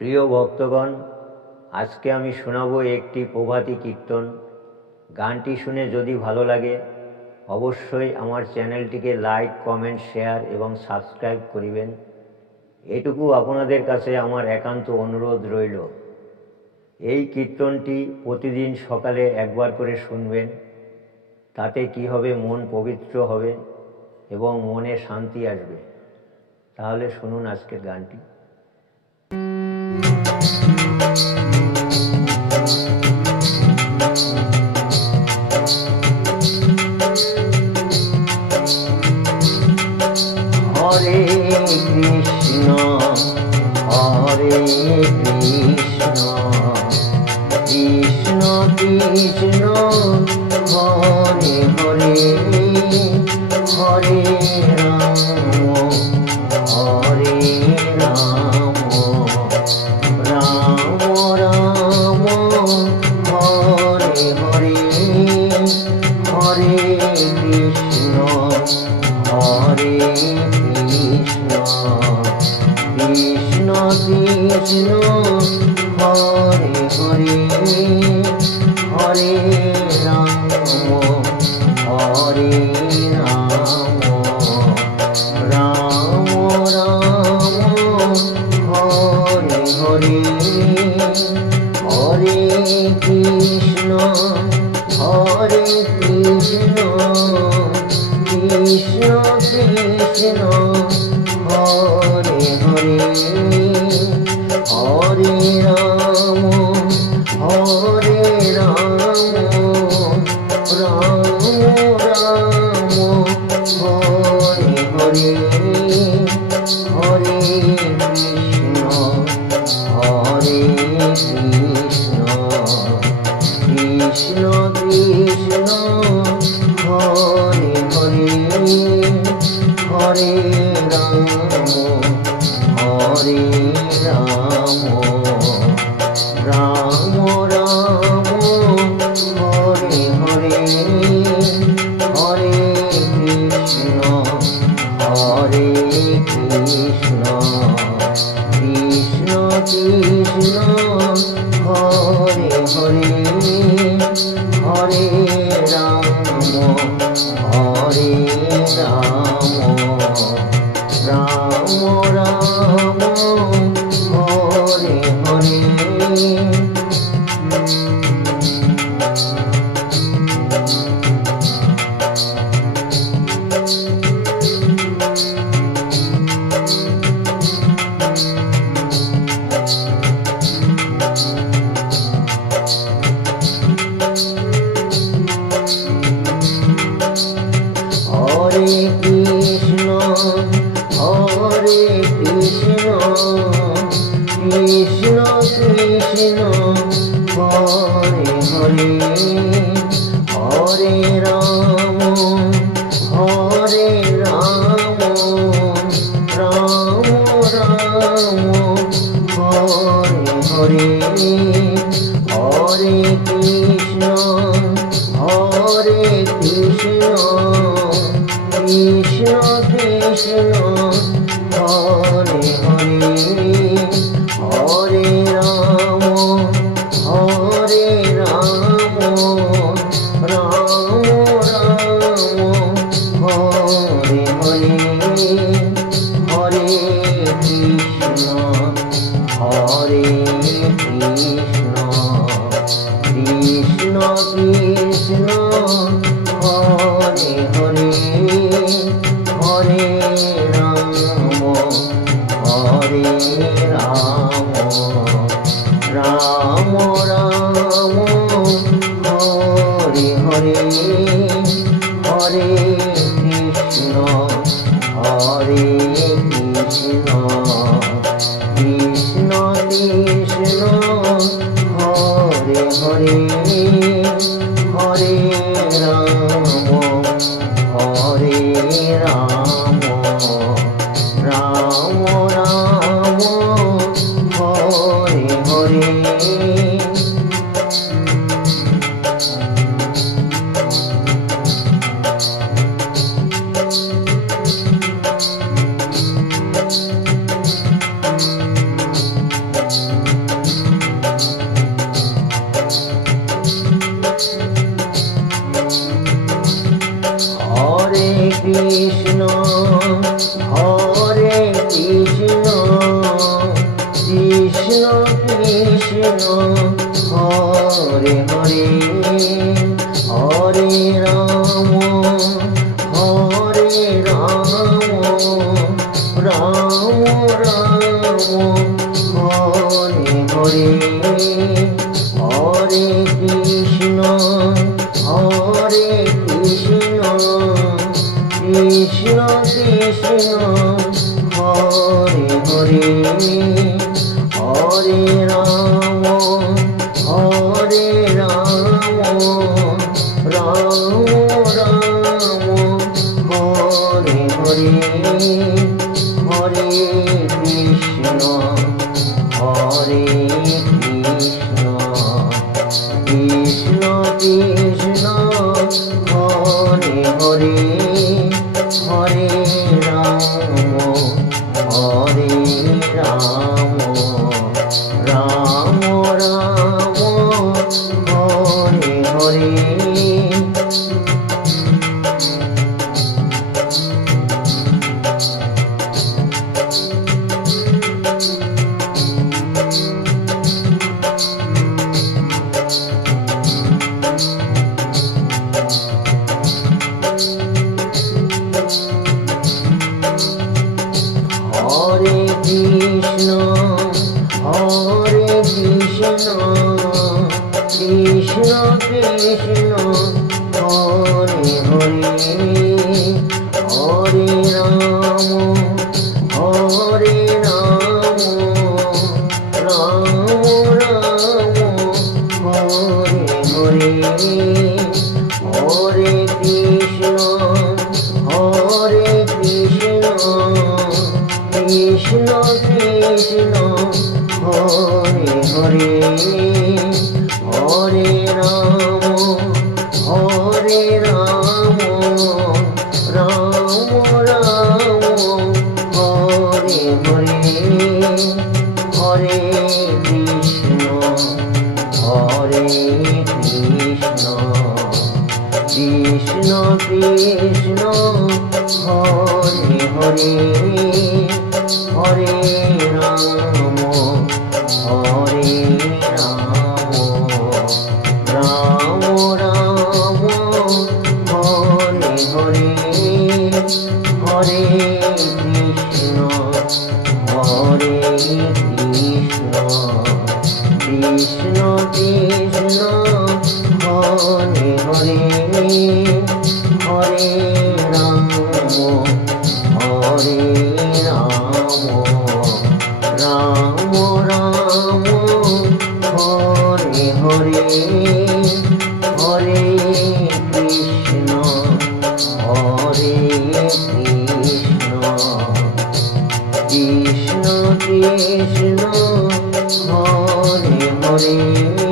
প্রিয় ভক্তগণ, আজকে আমি শোনাবো একটি প্রভাতী কীর্তন। গানটি শুনে যদি ভালো লাগে অবশ্যই আমার চ্যানেলটিকে লাইক, কমেন্ট, শেয়ার এবং সাবস্ক্রাইব করিবেন। এটুকু আপনাদের কাছে আমার একান্ত অনুরোধ রইল। এই কীর্তনটি প্রতিদিন সকালে একবার করে শুনবেন। তাতে কি হবে, মন পবিত্র হবে এবং মনে শান্তি আসবে। তাহলে শুনুন আজকের গানটি। হরে কৃষ্ণ হরে কৃষ্ণ কৃষ্ণ কৃষ্ণ হরে হরে হরে রাম হরে রাম রাম রাম হরে হরে হরে কৃষ্ণ হরে কৃষ্ণ কৃষ্ণ কৃষ্ণ হরে হরে হরে রাম হরে রাম রাম রাম হরে হরে হরে কৃষ্ণ হরে কৃষ্ণ কৃষ্ণ কৃষ্ণ হরে হরে হরে রাম হরে রাম রাম রাম হরে হরে হরে কৃষ্ণ হরে কৃষ্ণ কৃষ্ণ কৃষ্ণ হরে হরে হরে রাম হরে রাম রাম রাম হরে হরে হরে কৃষ্ণ হরে কৃষ্ণ কৃষ্ণ কৃষ্ণ হরে হরে হরে রাম হরে রাম রাম রাম হরে হরে হরে কৃষ্ণ হরে কৃষ্ণ কৃষ্ণ কৃষ্ণ হরে হরে হরে রাম হরে রাম রাম রাম হরে হরে হরে কৃষ্ণ হরে কৃষ্ণ কৃষ্ণ কৃষ্ণ হরে হরে হরে রাম হরে রাম রাম রাম হরে হরে হরে কৃষ্ণ হরে কৃষ্ণ কৃষ্ণ কৃষ্ণ হরে হরে হরে রাম হরে রাম রাম রাম হরে হরে হরে কৃষ্ণ হরে কৃষ্ণ কৃষ্ণ কৃষ্ণ হরে হরে হরে রাম হরে রাম রাম রাম হরে হরে কৃষ্ণ কৃষ্ণ হরে হরে হরে রাম রাম রাম হরে হরে হরে কৃষ্ণ কৃষ্ণ কৃষ্ণ হরে হরে হরে রাম রাম রাম হরে হরে হরে কৃষ্ণ কৃষ্ণ কৃষ্ণ হরে হরে হরে রাম রাম রাম হরে হরে হরে কৃষ্ণ কৃষ্ণ কৃষ্ণ হরে হরে হরে রাম রাম রাম হরে হরে হরে কৃষ্ণ কৃষ্ণ কৃষ্ণ হরে হরে হরে রাম রাম রাম হরে হরে হরে কৃষ্ণ কৃষ্ণ কৃষ্ণ হরে হরে হরে রাম রাম রাম হরে হরে হরে কৃষ্ণ কৃষ্ণ কৃষ্ণ হরে হরে হরে রাম রাম রাম হরে হরে হরে কৃষ্ণ কৃষ্ণ কৃষ্ণ হরে হরে